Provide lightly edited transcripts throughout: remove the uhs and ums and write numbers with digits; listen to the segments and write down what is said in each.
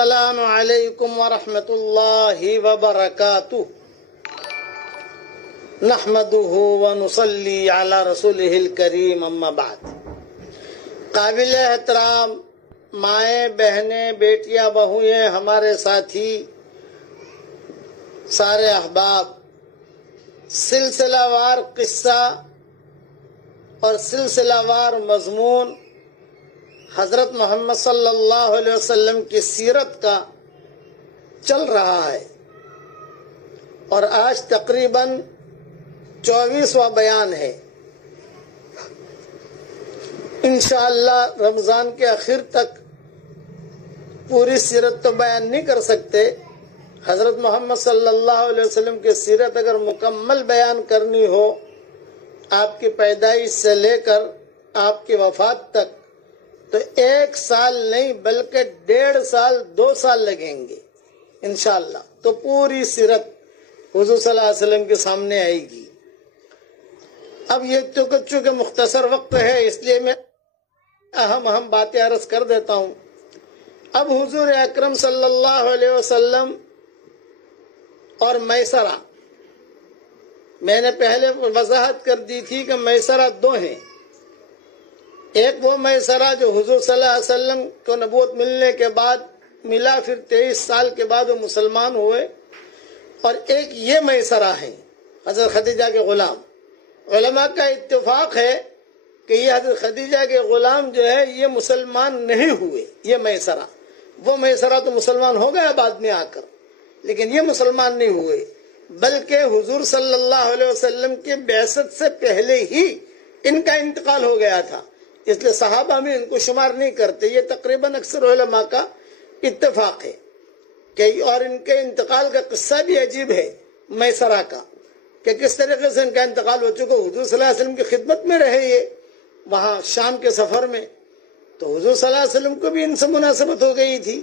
السلام علیکم ورحمۃ اللہ وبرکاتہ نحمده ونصلی علی رسولہ الکریم اما بعد۔ قابل احترام مائیں، بہنیں، بیٹیاں، بہوئیں، ہمارے ساتھی، سارے احباب، سلسلہ وار قصہ اور سلسلہ وار مضمون حضرت محمد صلی اللہ علیہ وسلم کی سیرت کا چل رہا ہے، اور آج تقریباً 24واں بیان ہے۔ انشاءاللہ رمضان کے آخر تک پوری سیرت تو بیان نہیں کر سکتے۔ حضرت محمد صلی اللہ علیہ وسلم کی سیرت اگر مکمل بیان کرنی ہو، آپ کی پیدائش سے لے کر آپ کی وفات تک، تو 1 سال نہیں بلکہ 1.5 سال 2 سال لگیں گے انشاءاللہ۔ تو پوری سیرت حضور صلی اللہ علیہ وسلم کے سامنے آئے گی۔ اب یہ چونکہ مختصر وقت ہے، اس لیے میں اہم باتیں عرض کر دیتا ہوں۔ اب حضور اکرم صلی اللہ علیہ وسلم اور میسرہ، میں نے پہلے وضاحت کر دی تھی کہ میسرہ 2 ہیں۔ ایک وہ میسرہ جو حضور صلی اللہ علیہ وسلم کو نبوت ملنے کے بعد ملا، پھر 23 سال کے بعد وہ مسلمان ہوئے، اور ایک یہ میسرہ ہے حضرت خدیجہ کے غلام۔ علماء کا اتفاق ہے کہ یہ حضرت خدیجہ کے غلام جو ہے یہ مسلمان نہیں ہوئے۔ یہ میسرہ، وہ میسرہ تو مسلمان ہو گیا بعد میں آ کر، لیکن یہ مسلمان نہیں ہوئے، بلکہ حضور صلی اللہ علیہ وسلم کی بعثت سے پہلے ہی ان کا انتقال ہو گیا تھا، اس لیے صحابہ میں ان کو شمار نہیں کرتے۔ یہ تقریباً اکثر علماء کا اتفاق ہے کہ، اور ان کے انتقال کا قصہ بھی عجیب ہے میسرہ کا، کہ کس طریقے سے ان کا انتقال ہو چکا۔ حضور صلی اللہ علیہ وسلم کی خدمت میں رہے یہ وہاں شام کے سفر میں، تو حضور صلی اللہ علیہ وسلم کو بھی ان سے مناسبت ہو گئی تھی،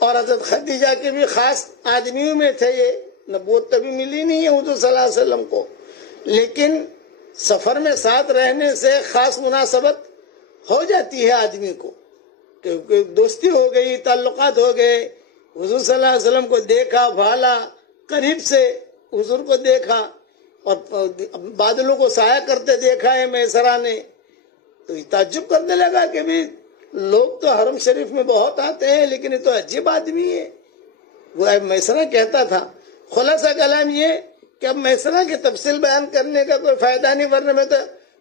اور حضرت خدیجہ کے بھی خاص آدمیوں میں تھے یہ۔ نبوت تبھی ملی نہیں ہے حضور صلی اللہ علیہ وسلم کو، لیکن سفر میں ساتھ رہنے سے خاص مناسبت ہو جاتی ہے آدمی کو، کیونکہ دوستی ہو گئی، تعلقات ہو گئے۔ حضور صلی اللہ علیہ وسلم کو دیکھا، بھالا، قریب سے حضور کو دیکھا، اور بادلوں کو سایہ کرتے دیکھا ہے میسرہ نے، تو تعجب کرنے لگا کہ بھی لوگ تو حرم شریف میں بہت آتے ہیں، لیکن یہ تو عجیب آدمی ہے۔ وہ میسرہ کہتا تھا۔ خلاصہ کلام یہ کہ اب میسرہ کی تفصیل بیان کرنے کا کوئی فائدہ نہیں، ورنہ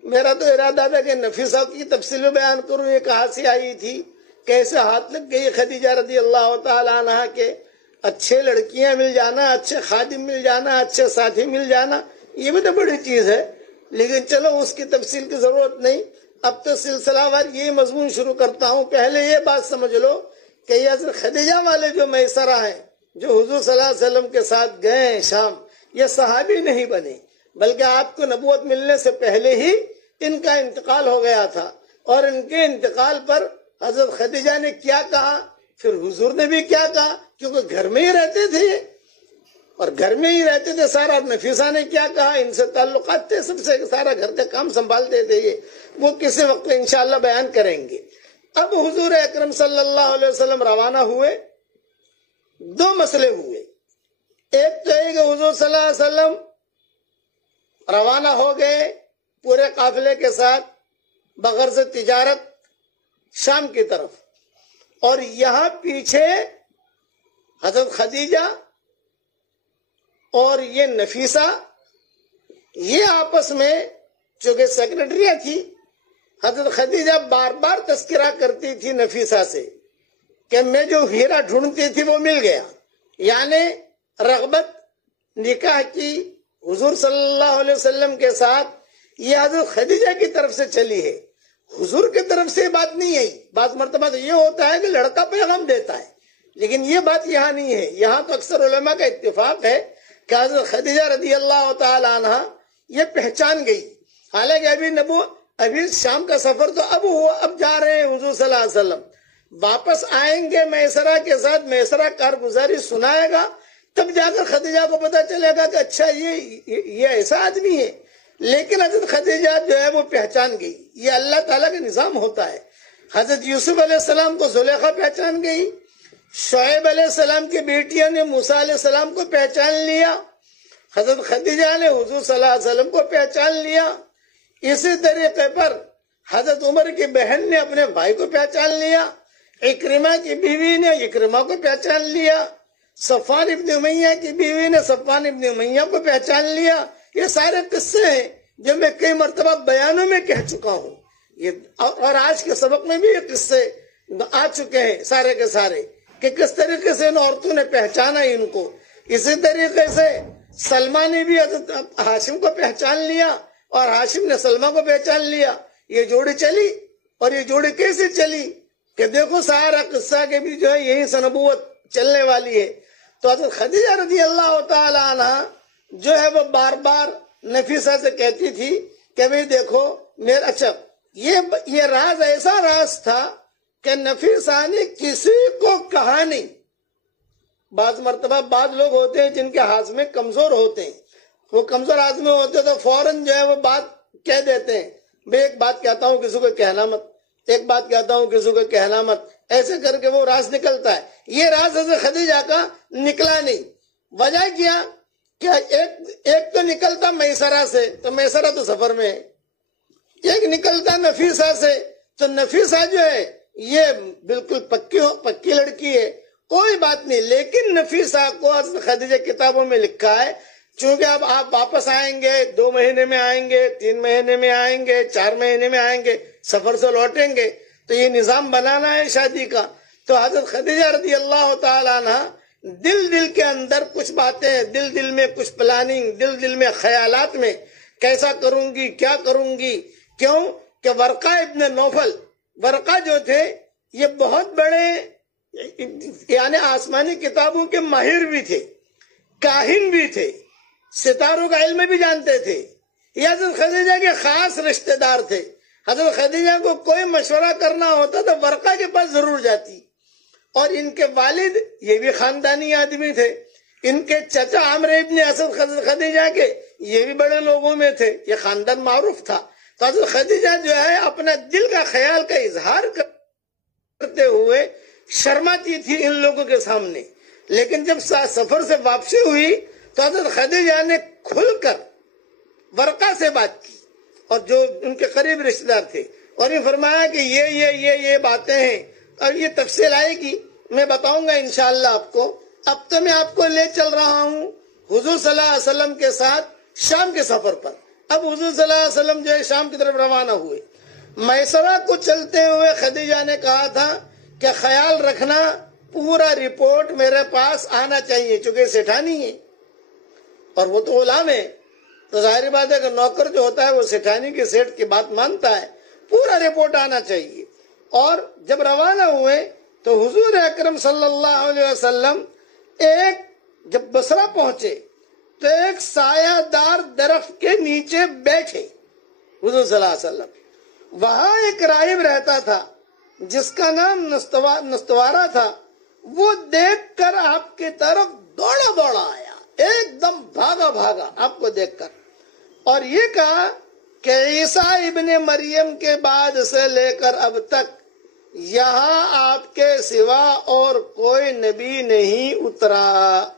میرا تو ارادہ تھا کہ نفیسہ کی تفصیل بیان کروں، یہ کہاں سے آئی تھی، کیسے ہاتھ لگ گئی خدیجہ رضی اللہ تعالی عنہ کے۔ اچھے لڑکیاں مل جانا، اچھے خادم مل جانا، اچھے ساتھی مل جانا، یہ بھی تو بڑی چیز ہے، لیکن چلو اس کی تفصیل کی ضرورت نہیں۔ اب تو سلسلہ وار یہ مضمون شروع کرتا ہوں۔ پہلے یہ بات سمجھ لو کہ یہ حضرت خدیجہ والے جو میسرہ ہیں، جو حضور صلی اللہ علیہ وسلم کے ساتھ گئے ہیں شام، یہ صحابی نہیں بنے، بلکہ آپ کو نبوت ملنے سے پہلے ہی ان کا انتقال ہو گیا تھا، اور ان کے انتقال پر حضرت خدیجہ نے کیا کہا، پھر حضور نے بھی کیا کہا، کیونکہ گھر میں ہی رہتے تھے اور گھر میں ہی رہتے تھے سارا۔ نفیسہ نے کیا کہا، ان سے تعلقات تھے، سب سے سارا گھر کا کام سنبھالتے تھے یہ، وہ کسی وقت انشاءاللہ بیان کریں گے۔ اب حضور اکرم صلی اللہ علیہ وسلم روانہ ہوئے، 2 مسئلے ہوئے۔ ایک تو ہے کہ حضور صلی اللہ علیہ وسلم روانہ ہو گئے پورے قافلے کے ساتھ بغرض تجارت شام کی طرف، اور یہاں پیچھے حضرت خدیجہ اور یہ نفیسہ، یہ آپس میں، چونکہ سیکرٹریاں تھی، حضرت خدیجہ بار بار تذکرہ کرتی تھی نفیسہ سے کہ میں جو ہیرا ڈھونڈتی تھی وہ مل گیا، یعنی رغبت نکاح کی حضور صلی اللہ علیہ وسلم کے ساتھ یہ حضرت خدیجہ کی طرف سے چلی ہے، حضور کی طرف سے بات نہیں آئی۔ بعض مرتبہ تو یہ ہوتا ہے کہ لڑکا پیغام دیتا ہے، لیکن یہ بات یہاں نہیں ہے۔ یہاں تو اکثر علماء کا اتفاق ہے کہ حضرت خدیجہ رضی اللہ تعالی عنہ یہ پہچان گئی، حالانکہ ابھی شام کا سفر تو اب ہوا، اب جا رہے ہیں حضور صلی اللہ علیہ وسلم، واپس آئیں گے میسرہ کے ساتھ، میسرہ کارگزاری سنائے گا، تب جا کر خدیجہ کو پتا چلے گا کہ اچھا یہ ایسا آدمی ہے۔ لیکن حضرت خدیجہ جو ہے وہ پہچان گئی، یہ اللہ تعالیٰ کا نظام ہوتا ہے۔ حضرت یوسف علیہ السلام کو زلیخا پہچان گئی، شعیب علیہ السلام کی بیٹیوں نے موسیٰ علیہ السلام کو پہچان لیا، حضرت خدیجہ نے حضور صلی اللہ علیہ وسلم کو پہچان لیا، اسی طریقے پر حضرت عمر کی بہن نے اپنے بھائی کو پہچان لیا، اکرمہ کی بیوی نے اکرمہ کو پہچان لیا، صفوان ابن امیہ کی بیوی نے صفوان ابن امیہ کو پہچان لیا۔ یہ سارے قصے ہیں جو میں کئی مرتبہ بیانوں میں کہہ چکا ہوں، اور آج کے سبق میں بھی یہ قصے آ چکے ہیں سارے کے سارے، کہ کس طریقے سے ان عورتوں نے پہچانا ان کو۔ اسی طریقے سے سلمہ نے بھی حضرت ہاشم کو پہچان لیا اور ہاشم نے سلمہ کو پہچان لیا۔ یہ جوڑی چلی، اور یہ جوڑی کیسے چلی کہ دیکھو سارا قصہ کے بھی جو ہے یہی سے نبوت چلنے والی ہے۔ تو حضرت خدیجہ رضی اللہ تعالی عنہ جو ہے وہ بار بار نفیسہ سے کہتی تھی کہ بھئی دیکھو میرا، اچھا یہ راز ایسا راز تھا کہ نفیسہ نے کسی کو کہا نہیں۔ بعض مرتبہ بعض لوگ ہوتے ہیں جن کے ہاضمے کمزور ہوتے ہیں، وہ کمزور ہاضمے ہوتے تو فوراً جو ہے وہ بات کہہ دیتے ہیں، میں ایک بات کہتا ہوں کسی کو کہنا مت، ایک بات کہتا ہوں کسی کو کہنا مت، ایسے کر کے وہ راز نکلتا ہے۔ یہ راز حضرت خدیجہ کا نکلا نہیں۔ وجہ کیا کہ ایک تو نکلتا میسرہ سے، تو میسرہ تو سفر میں ہے، ایک نکلتا نفیسہ سے، تو نفیسہ جو ہے یہ بالکل پکی لڑکی ہے، کوئی بات نہیں۔ لیکن نفیسہ کو حضرت خدیجہ کتابوں میں لکھا ہے چونکہ اب آپ واپس آئیں گے، 2 مہینے میں آئیں گے، 3 مہینے میں آئیں گے، 4 مہینے میں آئیں گے، سفر سے لوٹیں گے، تو یہ نظام بنانا ہے شادی کا۔ تو حضرت خدیجہ رضی اللہ تعالیٰ عنہ دل کے اندر کچھ باتیں، دل میں کچھ پلاننگ، دل میں خیالات میں کیسا کروں گی، کیا کروں گی، کیوں کہ ورقہ ابن نوفل، ورقہ جو تھے یہ بہت بڑے یعنی آسمانی کتابوں کے ماہر بھی تھے، کاہن بھی تھے، ستاروں کا علم بھی جانتے تھے۔ یہ حضرت خدیجہ کے خاص رشتہ دار تھے۔ حضرت خدیجہ کو کوئی مشورہ کرنا ہوتا تو ورقہ کے پاس ضرور جاتی، اور ان کے والد یہ بھی خاندانی آدمی تھے، ان کے چچا عمرو ابن اسد خدیجہ کے یہ بھی بڑے لوگوں میں تھے، یہ خاندان معروف تھا۔ تو حضرت خدیجہ جو ہے اپنا دل کا خیال کا اظہار کرتے ہوئے شرماتی تھی ان لوگوں کے سامنے، لیکن جب سفر سے واپسی ہوئی تو حضرت خدیجہ نے کھل کر ورقہ سے بات کی، اور جو ان کے قریب رشتہ دار تھے، اور یہ فرمایا کہ یہ باتیں ہیں، اور یہ تفصیل آئے گی میں بتاؤں گا انشاءاللہ آپ کو۔ اب تو میں آپ کو لے چل رہا ہوں حضور صلی اللہ علیہ وسلم کے ساتھ شام کے سفر پر۔ اب حضور صلی اللہ علیہ وسلم جو ہے شام کی طرف روانہ ہوئے۔ میسرہ کو چلتے ہوئے خدیجہ نے کہا تھا کہ خیال رکھنا پورا رپورٹ میرے پاس آنا چاہیے، چونکہ سیٹھانی ہے اور وہ تو غلام ہے، تو ظاہر بات ہے کہ نوکر جو ہوتا ہے وہ سیٹھانی کے سیٹ کی بات مانتا ہے، پورا رپورٹ آنا چاہیے۔ اور جب روانہ ہوئے تو حضور اکرم صلی اللہ علیہ وسلم جب بصرہ پہنچے تو ایک سایہ دار درخت کے نیچے بیٹھے حضور صلی اللہ علیہ وسلم۔ وہاں ایک راہب رہتا تھا جس کا نام نستوارہ تھا، وہ دیکھ کر آپ کی طرف دوڑا آیا، ایک دم بھاگا آپ کو دیکھ کر، اور یہ کہا کہ عیسیٰ ابن مریم کے بعد سے لے کر اب تک یہاں آپ کے سوا اور کوئی نبی نہیں اترا،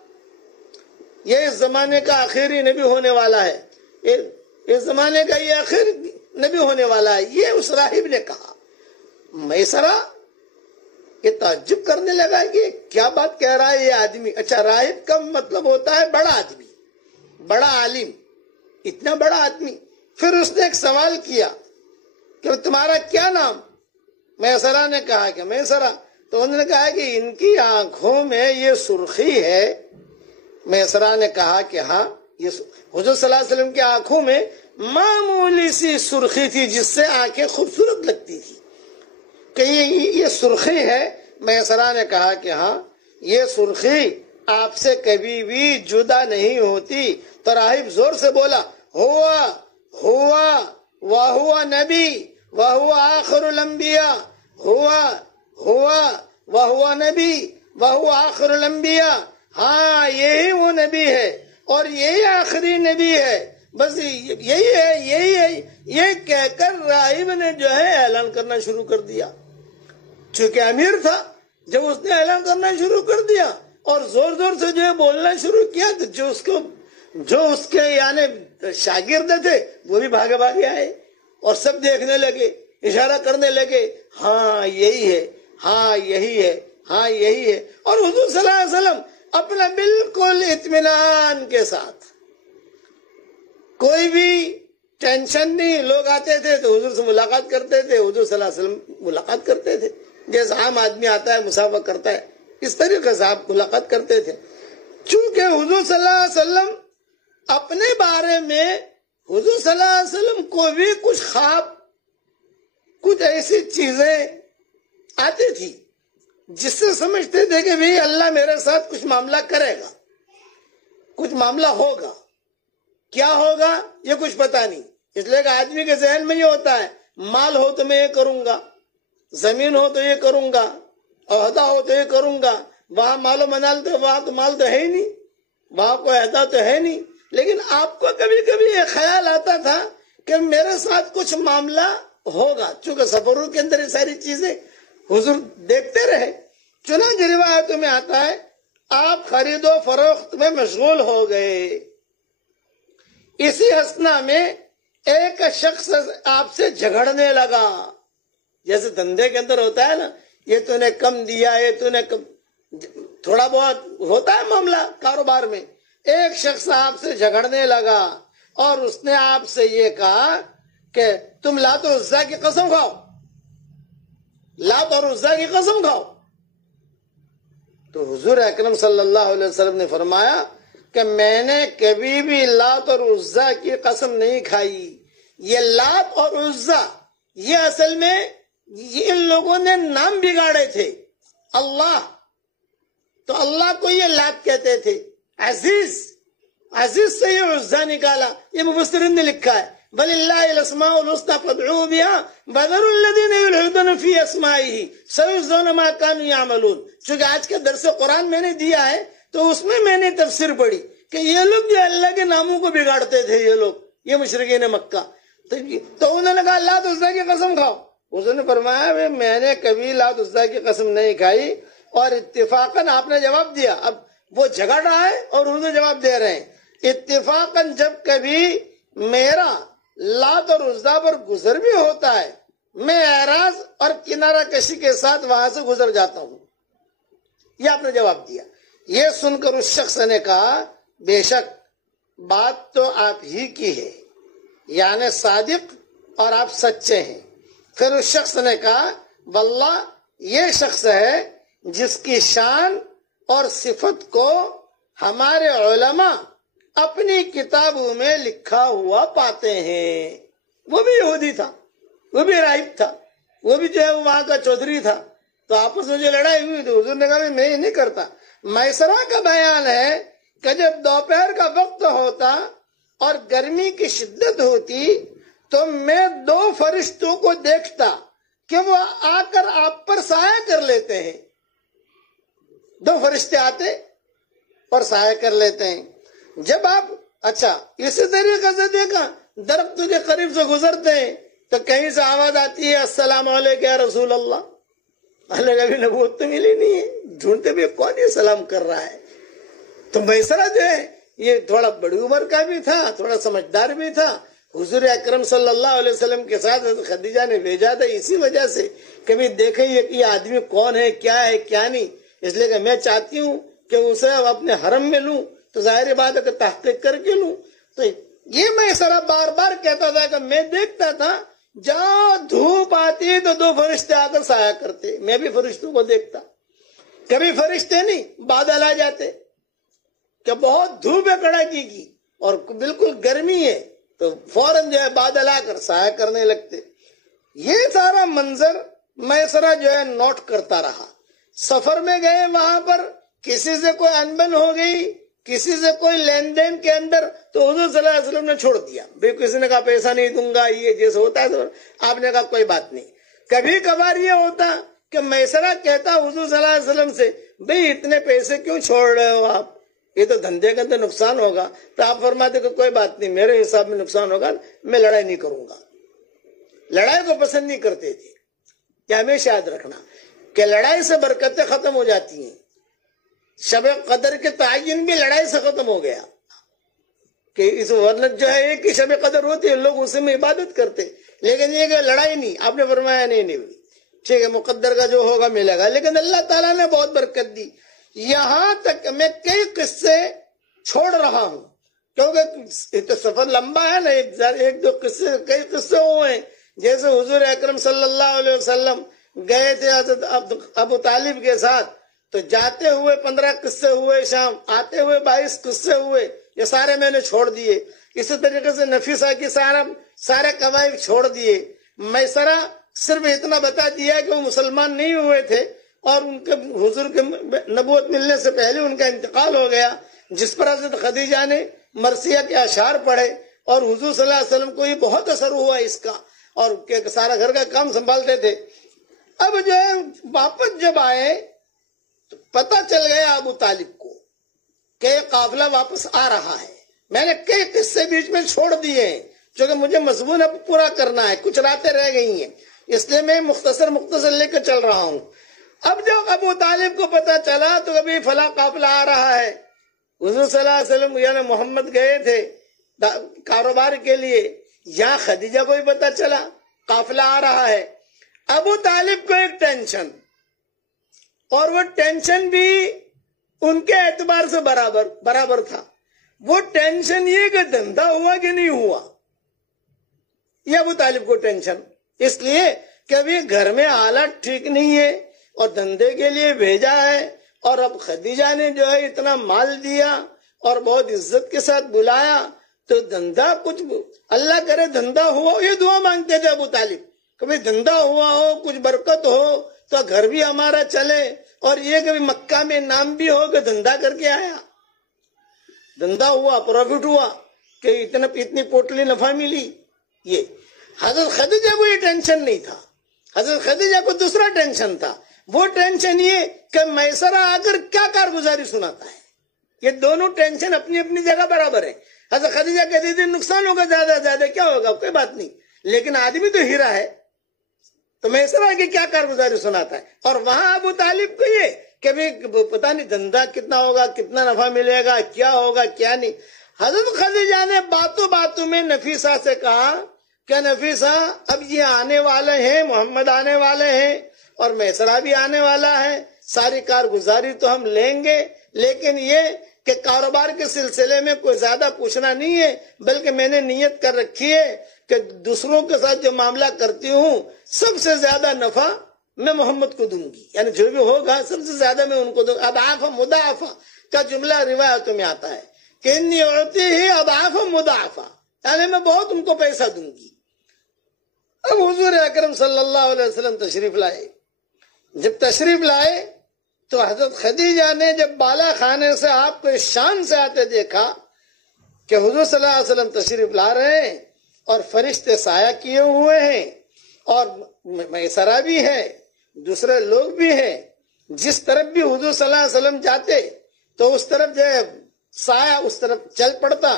یہ اس زمانے کا آخری نبی ہونے والا ہے، اس زمانے کا یہ آخری نبی ہونے والا ہے، یہ اس راہب نے کہا۔ میسرہ یہ تعجب کرنے لگا کہ کیا بات کہہ رہا ہے یہ آدمی۔ اچھا، راہب کا مطلب ہوتا ہے بڑا آدمی، بڑا عالم، اتنا بڑا آدمی۔ پھر اس نے ایک سوال کیا کہ تمہارا کیا نام؟ میسرہ نے کہا کہ میسرہ۔ تو انہوں نے کہا کہ ان کی آنکھوں میں یہ سرخی ہے۔ میسرہ نے کہا کہ ہاں، یہ حضور صلی اللہ علیہ وسلم کی آنکھوں میں معمولی سی سرخی تھی جس سے آنکھیں خوبصورت لگتی تھی، کہ یہ سرخی ہے۔ میسرہ نے کہا کہ ہاں، یہ سرخی آپ سے کبھی بھی جدا نہیں ہوتی۔ تو راہب زور سے بولا، ہوا وہو نبی وہو آخر الانبیاء، وہو نبی وہو آخر الانبیاء، ہاں یہی وہ نبی ہے اور یہی آخری نبی ہے، بس یہی ہے۔ یہ کہہ کر راہب نے جو ہے اعلان کرنا شروع کر دیا، چونکہ امیر تھا جب اس نے اعلان کرنا شروع کر دیا اور زور زور سے جو ہے بولنا شروع کیا تو جو اس کے یعنی شاگرد تھے وہ بھی بھاگے بھاگے آئے اور سب دیکھنے لگے، اشارہ کرنے لگے، ہاں یہی ہے، ہاں یہی ہے، ہاں یہی ہے۔ اور حضور صلی اللہ علیہ وسلم اپنا بالکل اطمینان کے ساتھ، کوئی بھی ٹینشن نہیں، لوگ آتے تھے تو حضور سے ملاقات کرتے تھے، حضور صلی اللہ علیہ وسلم ملاقات کرتے تھے، جیسے عام آدمی آتا ہے مسافہ کرتا ہے اس طریقے سے آپ ملاقات کرتے تھے۔ چونکہ حضور صلی اللہ علیہ وسلم اپنے بارے میں، حضور صلی اللہ علیہ وسلم کو بھی کچھ خواب، کچھ ایسی چیزیں آتی تھی جس سے سمجھتے تھے کہ بھئی اللہ میرے ساتھ کچھ معاملہ کرے گا، کچھ معاملہ ہوگا، کیا ہوگا یہ کچھ پتا نہیں۔ اس لیے کہ آدمی کے ذہن میں یہ ہوتا ہے مال ہو تو میں یہ کروں گا، زمین ہو تو یہ کروں گا، عہدہ ہو تو یہ کروں گا، وہاں مال و منال تو وہاں تو مال تو ہے ہی نہیں، وہاں کوئی عہدہ تو ہے نہیں، لیکن آپ کو کبھی کبھی یہ خیال آتا تھا کہ میرے ساتھ کچھ معاملہ ہوگا، چونکہ سفروں کے اندر یہ ساری چیزیں حضور دیکھتے رہے۔ چنانچہ روایتوں میں آتا ہے آپ خرید و فروخت میں مشغول ہو گئے، اسی اثنا میں ایک شخص آپ سے جھگڑنے لگا، جیسے دھندے کے اندر ہوتا ہے نا، یہ تو نے کم دیا، یہ تو نے کم، تھوڑا بہت ہوتا ہے معاملہ کاروبار میں۔ ایک شخص آپ سے جھگڑنے لگا اور اس نے آپ سے یہ کہا کہ تم لات و عزا کی قسم کھاؤ، لات اور عزا کی قسم کھاؤ۔ تو حضور اکرم صلی اللہ علیہ وسلم نے فرمایا کہ میں نے کبھی بھی لات اور عزا کی قسم نہیں کھائی۔ یہ لات اور عزا یہ اصل میں ان لوگوں نے نام بگاڑے تھے، اللہ تو اللہ کو یہ لات کہتے تھے، عزیز، عزیز سے یہ عزا نکالا۔ یہ مفسرین نے لکھا ہے وَلِلَّهِ الْأَسْمَاءُ الْحُسْنَىٰ فَادْعُوهُ بِهَا وَذَرُوا الَّذِينَ يُلْحِدُونَ فِي أَسْمَائِهِ سَيُجْزَوْنَ مَا كَانُوا يَعْمَلُونَ۔ چونکہ آج کے درس قرآن میں نے دیا ہے تو اس میں نے تفسیر پڑھی کہ یہ لوگ جو اللہ کے ناموں کو بگاڑتے تھے، یہ لوگ، یہ مشرکین مکہ، تو انہوں نے کہا لات عزا کی قسم کھاؤ۔ اس نے فرمایا میں نے کبھی لات عزا کی قسم نہیں کھائی، اور اتفاقاً آپ نے جواب دیا۔ اب وہ جھگڑ رہا ہے اور اردو جواب دے رہے ہیں، اتفاقاً جب کبھی میرا لات اور عزا پر گزر بھی ہوتا ہے میں اعراض اور کنارہ کشی کے ساتھ وہاں سے گزر جاتا ہوں۔ یہ آپ نے جواب دیا۔ یہ سن کر اس شخص نے کہا بے شک بات تو آپ ہی کی ہے، یعنی صادق اور آپ سچے ہیں۔ پھر اس شخص نے کہا واللہ یہ شخص ہے جس کی شان اور صفت کو ہمارے علماء اپنی کتابوں میں لکھا ہوا پاتے ہیں۔ وہ بھی یہودی تھا، وہ بھی راہب تھا، وہ بھی جو ہے وہاں کا چودھری تھا۔ تو آپس میں جو لڑائی ہوئی تو حضور نے کہا میں یہ نہیں کرتا۔ میسرہ کا بیان ہے کہ جب دوپہر کا وقت ہوتا اور گرمی کی شدت ہوتی تو میں 2 فرشتوں کو دیکھتا کہ وہ آ کر آپ پر سایہ کر لیتے ہیں۔ 2 فرشتے آتے اور سایہ کر لیتے ہیں۔ جب آپ اچھا اسی طریقے سے دیکھا درخت کے قریب سے گزرتے ہیں تو کہیں سے آواز آتی ہے السلام علیکم یا رسول اللہ۔ اللہ کبھی نبوت تو ملی نہیں ہے، ڈھونڈتے بھی کون یہ سلام کر رہا ہے۔ تو میسرہ جو ہے یہ تھوڑا بڑی عمر کا بھی تھا، تھوڑا سمجھدار بھی تھا۔ حضور اکرم صلی اللہ علیہ وسلم کے ساتھ خدیجہ نے بھیجا تھا اسی وجہ سے کبھی دیکھیں یہ آدمی کون ہے کیا نہیں، اس لیے کہ میں چاہتی ہوں کہ اسے اپنے حرم میں لوں تو ظاہر بات ہے کہ تحقیق کر کے لوں۔ تو یہ میسرہ بار بار کہتا تھا کہ میں دیکھتا تھا جہاں دھوپ آتی تو 2 فرشتے آ کر سایہ کرتے، میں بھی فرشتوں کو دیکھتا۔ کبھی فرشتے نہیں بادل آ جاتے کہ بہت دھوپ ہے کڑاکی کی اور بالکل گرمی ہے تو فوراً جو ہے بادل آ کر سایہ کرنے لگتے۔ یہ سارا منظر میسرہ جو ہے نوٹ کرتا رہا۔ سفر میں گئے وہاں پر کسی سے کوئی انبن ہو گئی، کسی سے کوئی لین دین کے اندر تو حضور صلی اللہ علیہ وسلم نے چھوڑ دیا۔ بھئی کسی نے کہا پیسہ نہیں دوں گا، یہ جیسے ہوتا ہے آپ نے کہا کوئی بات نہیں۔ کبھی کبھار یہ ہوتا کہ میسرہ کہتا حضور صلی اللہ علیہ وسلم سے بھئی اتنے پیسے کیوں چھوڑ رہے ہو آپ، یہ تو دھندے کے اندر نقصان ہوگا۔ تو آپ فرماتے کہ کوئی بات نہیں، میرے حساب میں نقصان ہوگا، میں لڑائی نہیں کروں گا۔ لڑائی کو پسند نہیں کرتے تھے، یہ ہمیشہ یاد رکھنا۔ کہ لڑائی سے برکتیں ختم ہو جاتی ہیں. شب قدر کے تعین بھی لڑائی سے ختم ہو گیا کہ اس ورنت جو ہے ایک ہی شب قدر ہوتی ہے، لوگ اسی میں عبادت کرتے، لیکن یہ کہ لڑائی نہیں. آپ نے فرمایا نہیں ٹھیک ہے، مقدر کا جو ہوگا ملے گا. لیکن اللہ تعالیٰ نے بہت برکت دی. یہاں تک میں کئی قصے چھوڑ رہا ہوں کیونکہ سفر لمبا ہے نا. ایک دو قصے، کئی قصے ہوئے ہیں. جیسے حضور اکرم صلی اللہ علیہ وسلم گئے تھے حضرت ابو طالب کے ساتھ، تو جاتے ہوئے 15 قصے ہوئے، شام آتے ہوئے 22 قصے ہوئے. یہ سارے میں نے چھوڑ دیے. اسی طریقے سے نفیسہ کی سارے قواعد چھوڑ دیے. میسرہ صرف اتنا بتا دیا کہ وہ مسلمان نہیں ہوئے تھے اور ان کے حضور کے نبوت ملنے سے پہلے ان کا انتقال ہو گیا، جس پر حضرت خدیجہ نے مرثیہ کے اشعار پڑھے اور حضور صلی اللہ علیہ وسلم کو یہ بہت اثر ہوا اس کا، اور سارا گھر کا کام سنبھالتے تھے. اب جو ہے واپس جب آئے تو پتہ چل گیا ابو طالب کو کہ یہ قافلہ واپس آ رہا ہے. میں نے کئی قصے بیچ میں چھوڑ دیے ہیں جو کہ مجھے مضمون اب پورا کرنا ہے، کچھ راتیں رہ گئی ہیں، اس لیے میں مختصر لے کر چل رہا ہوں. اب جب ابو طالب کو پتہ چلا تو ابھی فلاں قافلہ آ رہا ہے. حضور صلی اللہ علیہ وسلم یعنی محمد گئے تھے کاروبار کے لیے، یہاں خدیجہ کو بھی پتہ چلا قافلہ آ رہا ہے. ابو طالب کو ایک ٹینشن، اور وہ ٹینشن بھی ان کے اعتبار سے برابر تھا. وہ ٹینشن یہ کہ دھندا ہوا کہ نہیں ہوا، یہ ابو طالب کو ٹینشن، اس لیے کہ ابھی گھر میں حالت ٹھیک نہیں ہے اور دھندے کے لیے بھیجا ہے، اور اب خدیجہ نے جو ہے اتنا مال دیا اور بہت عزت کے ساتھ بلایا، تو دھندا کچھ اللہ کرے دھندا ہوا. یہ دعا مانگتے تھے ابو طالب، کبھی دھندا ہوا ہو، کچھ برکت ہو تو گھر بھی ہمارا چلے، اور یہ کبھی مکہ میں نام بھی ہو کہ دھندا کر کے آیا، دھندا ہوا، پروفٹ ہوا کہ اتنی پوٹلی نفع ملی. یہ حضرت خدیجہ کو یہ ٹینشن نہیں تھا. حضرت خدیجہ کو دوسرا ٹینشن تھا. وہ ٹینشن یہ کہ میسرہ آ کر کیا کارگزاری سناتا ہے. یہ دونوں ٹینشن اپنی اپنی جگہ برابر ہے. حضرت خدیجہ کہتی تھی نقصان ہوگا زیادہ کیا ہوگا، کوئی بات نہیں، لیکن آدمی تو ہیرا ہے، تو میسرہ آ کے کیا کارگزاری سناتا ہے. اور وہاں ابو طالب کو یہ کہ پتہ نہیں دھندا کتنا ہوگا، کتنا نفع ملے گا، کیا ہوگا کیا نہیں. حضرت خدیجہ نے باتوں میں نفیسہ سے کہا کہ نفیسہ اب یہ آنے والے ہیں، محمد آنے والے ہیں اور میسرہ بھی آنے والا ہے، ساری کارگزاری تو ہم لیں گے، لیکن یہ کہ کاروبار کے سلسلے میں کوئی زیادہ پوچھنا نہیں ہے، بلکہ میں نے نیت کر رکھی ہے کہ دوسروں کے ساتھ جو معاملہ کرتی ہوں سب سے زیادہ نفع میں محمد کو دوں گی، یعنی جو بھی ہوگا سب سے زیادہ میں ان کو دوں. اضعاف مضاعفہ کا جملہ روایتوں میں آتا ہے کہ انی اعطیہ اضعاف مضاعفہ، یعنی میں بہت ان کو پیسہ دوں گی. اب حضور اکرم صلی اللہ علیہ وسلم تشریف لائے. جب تشریف لائے تو حضرت خدیجہ نے جب بالا خانے سے آپ کو شان سے آتے دیکھا کہ حضور صلی اللہ علیہ وسلم تشریف لا رہے ہیں اور فرشتے سایہ کیے ہوئے ہیں اور میسرہ بھی ہے، دوسرے لوگ بھی ہیں، جس طرف بھی حضور صلی اللہ علیہ وسلم جاتے تو اس طرف جو ہے سایہ اس طرف چل پڑتا.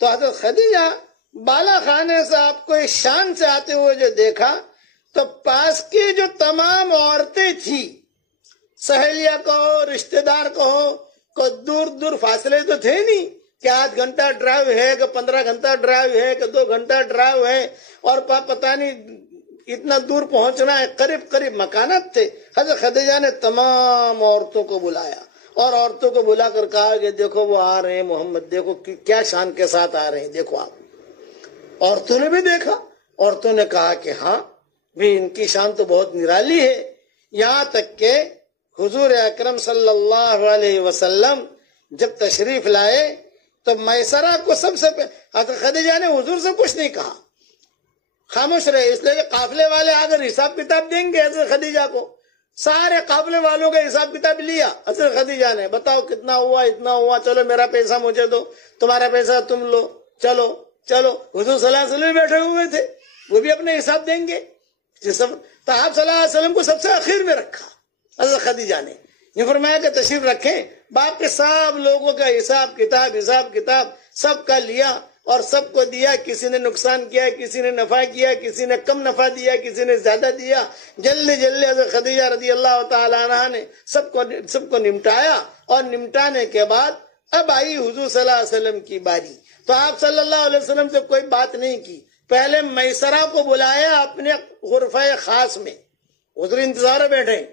تو حضرت خدیجہ بالا خانے سے آپ کو شان سے آتے ہوئے جو دیکھا تو پاس کی جو تمام عورتیں تھی، سہیلیاں کہو، رشتہ دار کہو، کوئی دور فاصلے تو تھے نہیں کہ 8 گھنٹہ ڈرائیو ہے کہ 15 گھنٹہ ڈرائیو ہے کہ 2 گھنٹہ ڈرائیو ہے اور پتہ نہیں اتنا دور پہنچنا ہے، قریب مکانات تھے. حضرت خدیجہ نے تمام عورتوں کو بلایا اور عورتوں کو بلا کر کہا کہ دیکھو وہ آ رہے ہیں محمد، دیکھو کیا شان کے ساتھ آ رہے ہیں، دیکھو آپ. عورتوں نے بھی دیکھا، عورتوں نے کہا کہ ہاں بھی ان کی شان تو بہت نرالی ہے. یہاں تک کہ حضور اکرم صلی اللہ علیہ وسلم جب تشریف لائے تو میسرہ کو سب سے حضرت خدیجہ نے حضور سے کچھ نہیں کہا، خاموش رہے، اس لیے کہ قافلے والے اگر حساب کتاب دیں گے حضرت خدیجہ کو، سارے قافلے والوں کا حساب کتاب لیا حضرت خدیجہ نے، بتاؤ کتنا ہوا، اتنا ہوا، چلو میرا پیسہ مجھے دو، تمہارا پیسہ تم لو، چلو. حضور صلی اللہ علیہ وسلم بیٹھے ہوئے تھے، وہ بھی اپنے حساب دیں گے. تو آپ صلی اللہ علیہ وسلم کو سب سے اخیر میں رکھا حضرت خدیجہ نے. یہ فرمایا کہ تشریف رکھیں، باقی سب لوگوں کا حساب کتاب سب کا لیا اور سب کو دیا. کسی نے نقصان کیا, کسی نے نفع کیا, کسی نے کم نفع دیا, کسی نے زیادہ دیا. جلدی جلدی حضرت خدیجہ رضی اللہ تعالیٰ عنہ نے سب کو نمٹایا, اور نمٹانے کے بعد اب آئی حضور صلی اللہ علیہ وسلم کی باری. تو آپ صلی اللہ علیہ وسلم سے کوئی بات نہیں کی. پہلے میسرہ کو بلایا اپنے غرفہ خاص میں, حضور انتظار بیٹھے.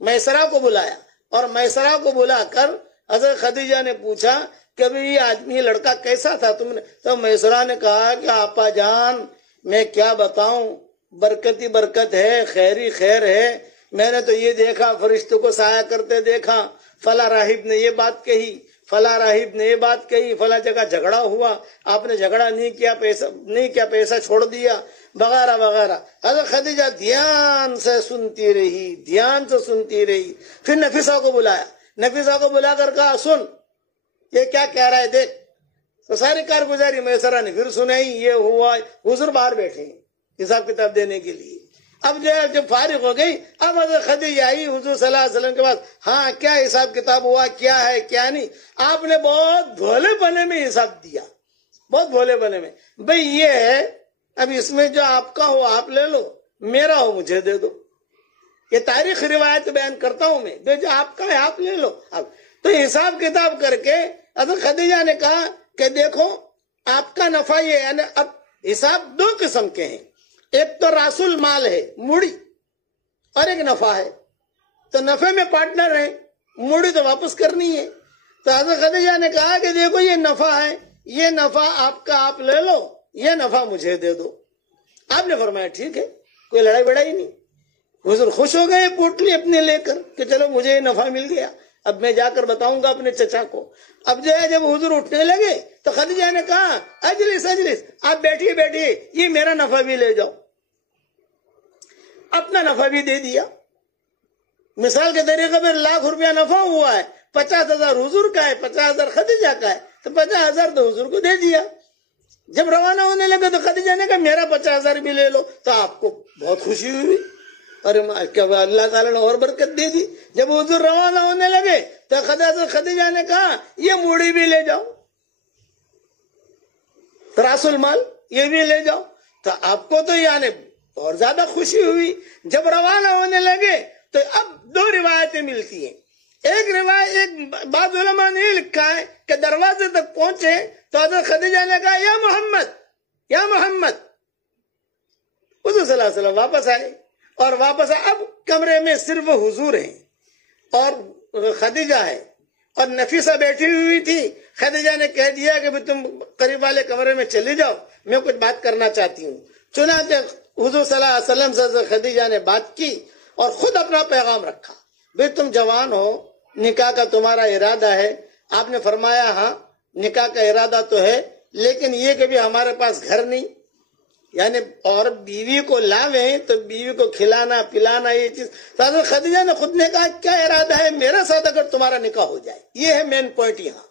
میسرہ کو بلایا, اور میسرہ کو بلا کر حضرت خدیجہ نے پوچھا کہ یہ آدمی لڑکا کیسا تھا تم نے؟ تو میسرہ نے کہا کہ آپا جان میں کیا بتاؤں, برکتی برکت ہے, خیری خیر ہے. میں نے تو یہ دیکھا, فرشتوں کو سایہ کرتے دیکھا, فلاں راہب نے یہ بات کہی, فلاں راہب نے یہ بات کہی, فلاں جگہ جھگڑا ہوا, آپ نے جھگڑا نہیں کیا, پیسہ چھوڑ دیا, وغیرہ وغیرہ. حضرت خدیجہ دھیان سے سنتی رہی. پھر نفیسہ کو بلایا. نفیسہ کو بلا کر کہا سن یہ کیا کہہ رہا ہے دیکھ. تو ساری کارگزاری میسرہ نے پھر سنائی. یہ ہوا, حضور باہر بیٹھے ہیں حساب کتاب دینے کے لیے. اب جب فارغ ہو گئی, اب حضرت خدیجہ آئی حضور صلی اللہ علیہ وسلم کے پاس. ہاں کیا حساب کتاب ہوا, کیا ہے کیا نہیں. آپ نے بہت بھولے پنے میں حساب دیا, بہت بھولے پنے میں. بھئی یہ ہے, اب اس میں جو آپ کا ہو آپ لے لو, میرا ہو مجھے دے دو. یہ تاریخ روایت بیان کرتا ہوں میں, جو آپ کا ہے آپ لے لو. اب تو حساب کتاب کر کے حضرت خدیجہ نے کہا کہ دیکھو آپ کا نفع یہ ہے. اب حساب دو قسم کے ہیں, ایک تو راس المال ہے موڑی, اور ایک نفع ہے. تو نفع میں پارٹنر ہے, موڑی تو واپس کرنی ہے. تو حضرت خدیجہ نے کہا کہ دیکھو یہ نفع ہے, یہ نفع آپ کا آپ لے لو, یہ نفع مجھے دے دو. آپ نے فرمایا ٹھیک ہے, کوئی لڑائی بڑائی نہیں. حضور خوش ہو گئے پوٹلی اپنے لے کر کہ چلو مجھے یہ نفع مل گیا, اب میں جا کر بتاؤں گا اپنے چچا کو. اب جو ہے جب حضور اٹھنے لگے تو خدیجہ نے کہا اجلس, آپ بیٹھیے, یہ میرا نفع بھی لے جاؤ. اپنا نفع بھی دے دیا. مثال کے طریقے پر 1,00,000 روپیہ نفع ہوا ہے, 50,000 حضور کا ہے, 50,000 خدیجہ کا ہے, تو 50,000 تو حضور کو دے دیا. جب روانہ ہونے لگے تو خدیجہ نے کہا میرا 50,000 بھی لے لو. تو آپ کو بہت خوشی ہوئی, ارے اللہ تعالیٰ نے اور برکت دے دی. جب حضور روانہ ہونے لگے تو خدیجہ نے کہا یہ موڑی بھی لے جاؤ, راس المال یہ بھی لے جاؤ. تو آپ کو تو یعنی اور زیادہ خوشی ہوئی. جب روانہ ہونے لگے تو اب 2 روایتیں ملتی ہیں. ایک بعض علماء نے یہ لکھا ہے کہ دروازے تک پہنچے تو حضرت خدیجہ نے کہا یا محمد. حضور صلی اللہ علیہ وسلم واپس آئے, اور اب کمرے میں صرف حضور ہیں اور خدیجہ ہے, اور نفیسہ بیٹھی ہوئی تھی. خدیجہ نے کہہ دیا کہ تم قریب والے کمرے میں چلے جاؤ, میں کچھ بات کرنا چاہتی ہوں. چنانچہ حضور صلی اللہ علیہ وسلم سے خدیجہ نے بات کی اور خود اپنا پیغام رکھا. بھئی تم جوان ہو, نکاح کا تمہارا ارادہ ہے. آپ نے فرمایا ہاں نکاح کا ارادہ تو ہے, لیکن یہ کہ بھی ہمارے پاس گھر نہیں, یعنی اور بیوی کو لاویں تو بیوی کو کھلانا پلانا یہ چیز. تو حضرت خدیجہ نے خود نے کہا کیا ارادہ ہے میرے ساتھ اگر تمہارا نکاح ہو جائے. یہ ہے مین پوائنٹ یہاں.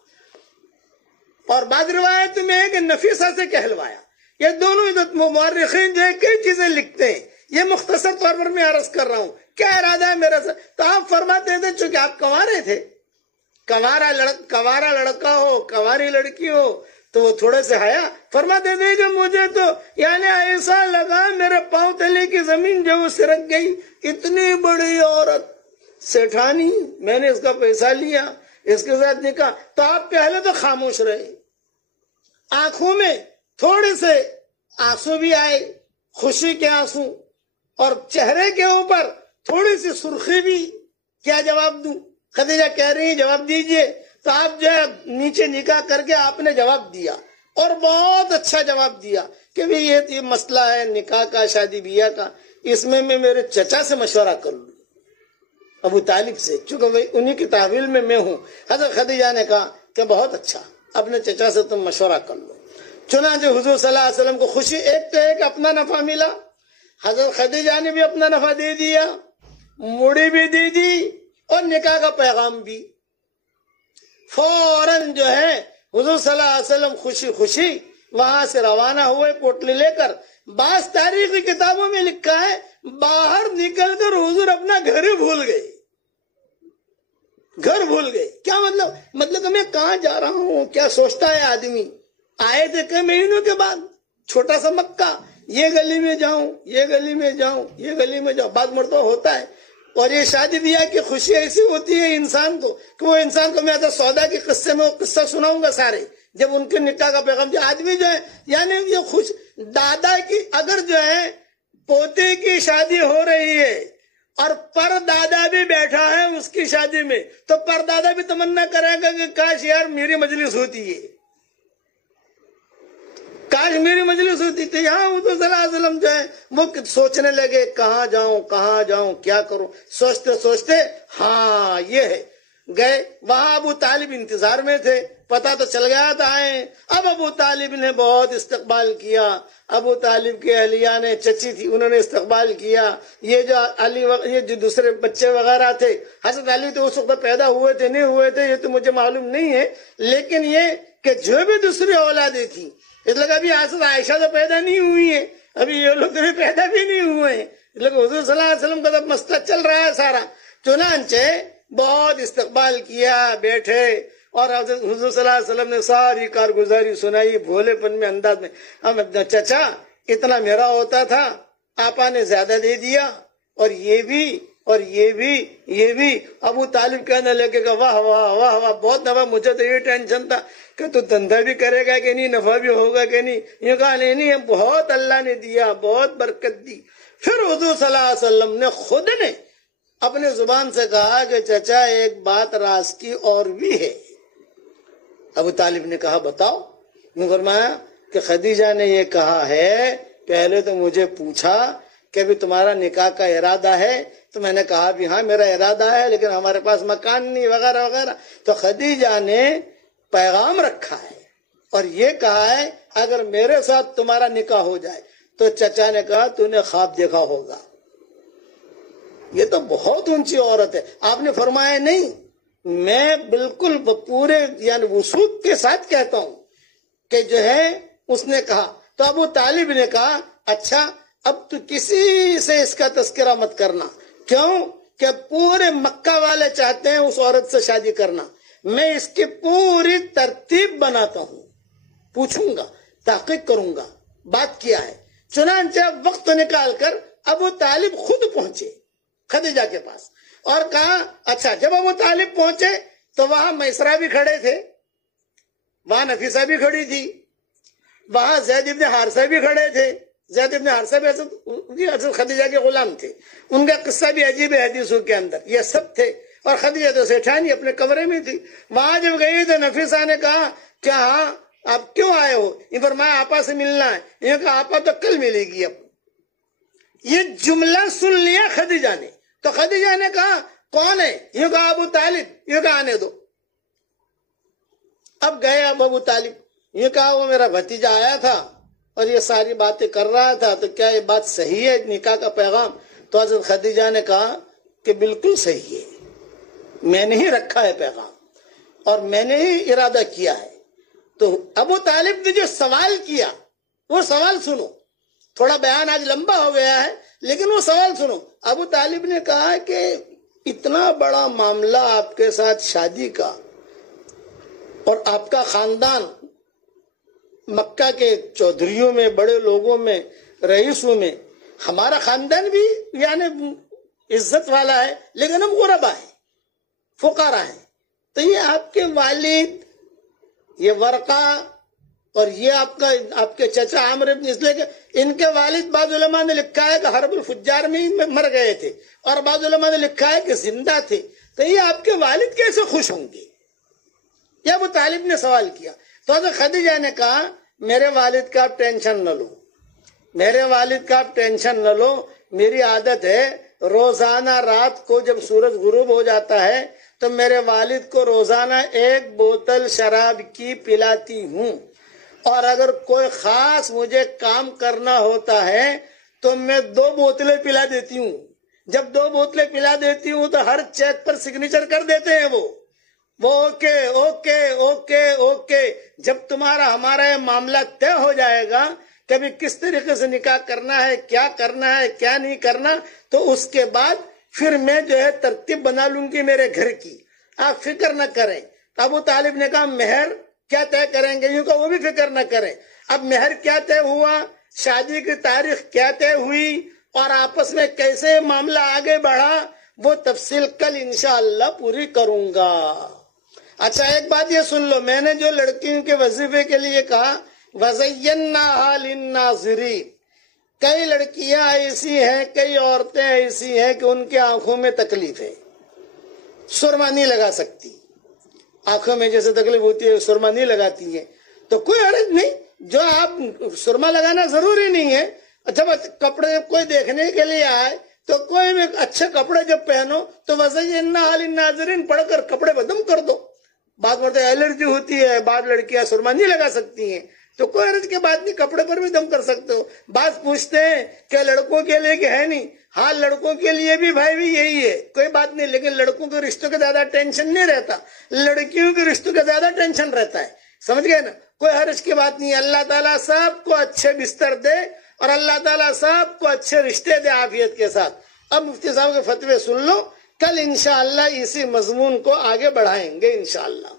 اور بعض روایت میں ہے کہ نفیسہ سے کہلوایا. یہ دونوں مورخین جو ہے کئی چیزیں لکھتے ہیں, یہ مختصر طور پر میں عرض کر رہا ہوں کیا ارادہ ہے میرا ساتھ. تو آپ فرماتے تھے چونکہ آپ کنوارے تھے, کنوارا لڑکا ہو, کنواری لڑکی ہو, تو وہ تھوڑے سے حیا فرماتے تھے کہ مجھے تو یعنی ایسا لگا میرے پاؤں تلے کی زمین جو وہ سرک گئی. اتنی بڑی عورت سیٹھانی, میں نے اس کا پیسہ لیا, اس کے ساتھ نکاح. تو آپ پہلے تو خاموش رہے, آنکھوں میں تھوڑے سے آنسو بھی آئے, خوشی کے آنسو, اور چہرے کے اوپر تھوڑی سی سرخی بھی. کیا جواب دوں؟ خدیجہ کہہ رہی ہیں جواب دیجئے. تو آپ جو ہے نیچے نکاح کر کے آپ نے جواب دیا, اور بہت اچھا جواب دیا کہ یہ مسئلہ ہے نکاح کا, شادی بیاہ کا, اس میں میرے چچا سے مشورہ کر لوں, ابو طالب سے, چونکہ انہی کی تحویل میں میں ہوں. حضرت خدیجہ نے کہا کہ بہت اچھا, اپنے چچا سے تم مشورہ کر لو. چنانچہ حضور صلی اللہ علیہ وسلم کو خوشی ایک تو ہے کہ اپنا نفع ملا, حضرت خدیجہ نے بھی اپنا نفع دے دیا, موڑی بھی دے دی, اور نکاح کا پیغام بھی. فوراً جو ہے حضور صلی اللہ علیہ وسلم خوشی خوشی وہاں سے روانہ ہوئے پوٹلی لے کر. بعض تاریخی کتابوں میں لکھا ہے باہر نکل کر حضور اپنا گھر بھول گئے. کیا مطلب کہ میں کہاں جا رہا ہوں, کیا سوچتا ہے آدمی. آئے تھے کئی مہینوں کے بعد، چھوٹا سا مکہ، یہ گلی میں جاؤں، یہ گلی میں جاؤں، یہ گلی میں جاؤں، بعد مرتبہ ہوتا ہے۔ اور یہ شادی بیاہ کی خوشی ایسی ہوتی ہے انسان کو کہ وہ انسان کو، میں اگر سودا کے قصے میں وہ قصہ سناؤں گا سارے، جب ان کے نکاح کا پیغام، جو آدمی جو ہے یعنی یہ خوش، دادا کی اگر جو ہے پوتے کی شادی ہو رہی ہے اور پر دادا بھی بیٹھا ہے اس کی شادی میں، تو پر دادا بھی تمنا کرے گا کہ کاش یار میری مجلس ہوتی ہے، کاش میری مجلس ہوتی تھی۔ یہاں حضور صلی اللہ علیہ وسلم جو ہے وہ سوچنے لگے کہاں جاؤں کہاں جاؤں کیا کروں، سوچتے سوچتے ہاں یہ ہے، گئے وہاں۔ ابو طالب انتظار میں تھے، پتہ تو چل گیا تھا آئے۔ اب ابو طالب نے بہت استقبال کیا، ابو طالب کی اہلیہ نے، چچی تھی، انہوں نے استقبال کیا۔ یہ جو علی یہ جو دوسرے بچے وغیرہ تھے، حضرت علی تو اس وقت پیدا ہوئے تھے نہیں ہوئے تھے یہ تو مجھے معلوم نہیں ہے، لیکن یہ کہ جو بھی دوسری اولادیں تھیں، اس لئے ابھی حضرت عائشہ تو پیدا نہیں ہوئی ہے، ابھی یہ لوگ بھی پیدا بھی نہیں ہوئے ہیں، اس لئے حضور صلی اللہ علیہ وسلم کا تو مسئلہ چل رہا ہے سارا۔ چنانچہ بہت استقبال کیا، بیٹھے، اور حضور صلی اللہ علیہ وسلم نے ساری کارگزاری سنائی بھولے پن میں انداز میں۔ چچا اتنا میرا ہوتا تھا، آپا نے زیادہ دے دیا، اور یہ بھی اور یہ بھی یہ بھی۔ ابو طالب کہنے لگے کہ واہ واہ واہ واہ، بہت نفع، مجھے تو یہ ٹینشن تھا کہ تو دھندا بھی کرے گا کہ نہیں، نفع بھی ہوگا کہ نہیں۔ یہ کہا نہیں بہت اللہ نے دیا، بہت برکت دی۔ پھر حضور صلی اللہ علیہ وسلم نے خود نے اپنے زبان سے کہا کہ چچا ایک بات راز کی اور بھی ہے۔ ابو طالب نے کہا بتاؤ۔ میں فرمایا کہ خدیجہ نے یہ کہا ہے، پہلے تو مجھے پوچھا کہ بھی تمہارا نکاح کا ارادہ ہے، تو میں نے کہا بھی ہاں میرا ارادہ ہے، لیکن ہمارے پاس مکان نہیں وغیرہ وغیرہ۔ تو خدیجہ نے پیغام رکھا ہے اور یہ کہا ہے اگر میرے ساتھ تمہارا نکاح ہو جائے۔ تو چچا نے کہا تو نے خواب دیکھا ہوگا، یہ تو بہت اونچی عورت ہے۔ آپ نے فرمایا نہیں، میں بالکل پورے یعنی وثوق کے ساتھ کہتا ہوں کہ جو ہے اس نے کہا۔ تو ابو طالب نے کہا اچھا اب تو کسی سے اس کا تذکرہ مت کرنا، کیوں کہ پورے مکہ والے چاہتے ہیں اس عورت سے شادی کرنا، میں اس کی پوری ترتیب بناتا ہوں، پوچھوں گا، تحقیق کروں گا، بات کیا ہے۔ چنانچہ وقت نکال کر ابو طالب خود پہنچے خدیجہ کے پاس اور کہا اچھا۔ جب ابو طالب پہنچے تو وہاں میسرہ بھی کھڑے تھے، وہاں نفیسہ بھی کھڑی تھی، وہاں زید ابن حارثہ بھی کھڑے تھے۔ زید ابن حارثہ بھی حضرت خدیجہ کے غلام تھے، ان کا قصہ بھی عجیب ہے حدیثوں کے اندر، یہ سب تھے۔ اور خدیجہ تو سیٹھانی اپنے کمرے میں تھی۔ وہاں جب گئی تو نفیسہ نے کہا کہ ہاں آپ کیوں آئے ہو؟ یہ فرمایا آپا سے ملنا ہے۔ یہ کہا آپا تو کل ملے گی۔ اب یہ جملہ سن لیا خدیجہ نے، تو خدیجہ نے کہا کون ہے؟ یہ کہا ابو طالب۔ یہ کہا آنے دو۔ اب گئے اب ابو طالب، یہ کہا وہ میرا بھتیجا آیا تھا اور یہ ساری باتیں کر رہا تھا، تو کیا یہ بات صحیح ہے نکاح کا پیغام؟ تو حضرت خدیجہ نے کہا کہ بالکل صحیح ہے، میں نے ہی رکھا ہے پیغام اور میں نے ہی ارادہ کیا ہے۔ تو ابو طالب نے جو سوال کیا وہ سوال سنو، تھوڑا بیان آج لمبا ہو گیا ہے لیکن وہ سوال سنو۔ ابو طالب نے کہا کہ اتنا بڑا معاملہ آپ کے ساتھ شادی کا، اور آپ کا خاندان مکہ کے چودھریوں میں، بڑے لوگوں میں، رئیسوں میں، ہمارا خاندان بھی یعنی عزت والا ہے لیکن ہم غربا ہیں، فقراء ہیں، تو یہ آپ کے والد، یہ ورقہ اور یہ آپ کے چچا عامر ابن، اس لیے کہ ان کے والد بعض علماء نے لکھا ہے کہ حرب الفجار میں ہی مر گئے تھے، اور بعض علماء نے لکھا ہے کہ زندہ تھے، تو یہ آپ کے والد کیسے خوش ہوں گے؟ یہ ابو طالب نے سوال کیا۔ تو حضرت خدیجہ نے کہا میرے والد کا آپ ٹینشن نہ لو، میرے والد کا آپ ٹینشن نہ لو، میری عادت ہے روزانہ رات کو جب سورج غروب ہو جاتا ہے تو میرے والد کو روزانہ 1 بوتل شراب کی پلاتی ہوں، اور اگر کوئی خاص مجھے کام کرنا ہوتا ہے تو میں 2 بوتلیں پلا دیتی ہوں۔ جب 2 بوتلیں پلا دیتی ہوں تو ہر چیک پر سگنیچر کر دیتے ہیں وہ اوکے اوکے اوکے اوکے۔ جب تمہارا ہمارا یہ معاملہ طے ہو جائے گا کبھی کس طریقے سے نکاح کرنا ہے، کیا کرنا ہے، کیا نہیں کرنا، تو اس کے بعد پھر میں جو ہے ترتیب بنا لوں گی میرے گھر کی، آپ فکر نہ کریں۔ ابو طالب نے کہا مہر کیا طے کریں گے، یوں کہ وہ بھی فکر نہ کریں۔ اب مہر کیا طے ہوا، شادی کی تاریخ کیا طے ہوئی، اور آپس میں کیسے معاملہ آگے بڑھا، وہ تفصیل کل انشاءاللہ پوری کروں گا۔ اچھا ایک بات یہ سن لو، میں نے جو لڑکیوں کے وظیفے کے لیے کہا وَزَيَّنَّاهَا لِلنَّاظِرِينَ، کئی لڑکیاں ایسی ہیں، کئی عورتیں ایسی ہیں کہ ان کی آنکھوں میں تکلیف ہے، سرما نہیں لگا سکتی، آنکھوں میں جیسے تکلیف ہوتی ہے سرما نہیں لگاتی ہیں، تو کوئی حرج نہیں، جو آپ سرما لگانا ضروری نہیں ہے۔ جب کپڑے کوئی دیکھنے کے لیے آئے تو کوئی بھی اچھے کپڑے جب پہنو تو وَزَيَّنَّاهَا لِلنَّاظِرِينَ پڑھ کر کپڑے بدم کر دو۔ بعض مرتبہ الرجی ہوتی ہے، بعض لڑکیاں سرما نہیں لگا سکتی ہیں، تو کوئی حرج کی بات نہیں، کپڑے پر بھی دم کر سکتے ہو۔ بعض پوچھتے ہیں کہ لڑکوں کے لیے کہ ہے نہیں، ہاں لڑکوں کے لیے بھی بھائی بھی یہی ہے، کوئی بات نہیں، لیکن لڑکوں کے رشتوں کا زیادہ ٹینشن نہیں رہتا، لڑکیوں کے رشتوں کا زیادہ ٹینشن رہتا ہے، سمجھ گئے نا؟ کوئی حرج کی بات نہیں ہے، اللہ تعالیٰ سب کو اچھے بستر دے اور اللہ تعالیٰ سب کو اچھے رشتے دے عافیت کے ساتھ۔ اب مفتی صاحب کے فتوے سن لو، کل انشاءاللہ اسی مضمون کو آگے بڑھائیں گے انشاءاللہ۔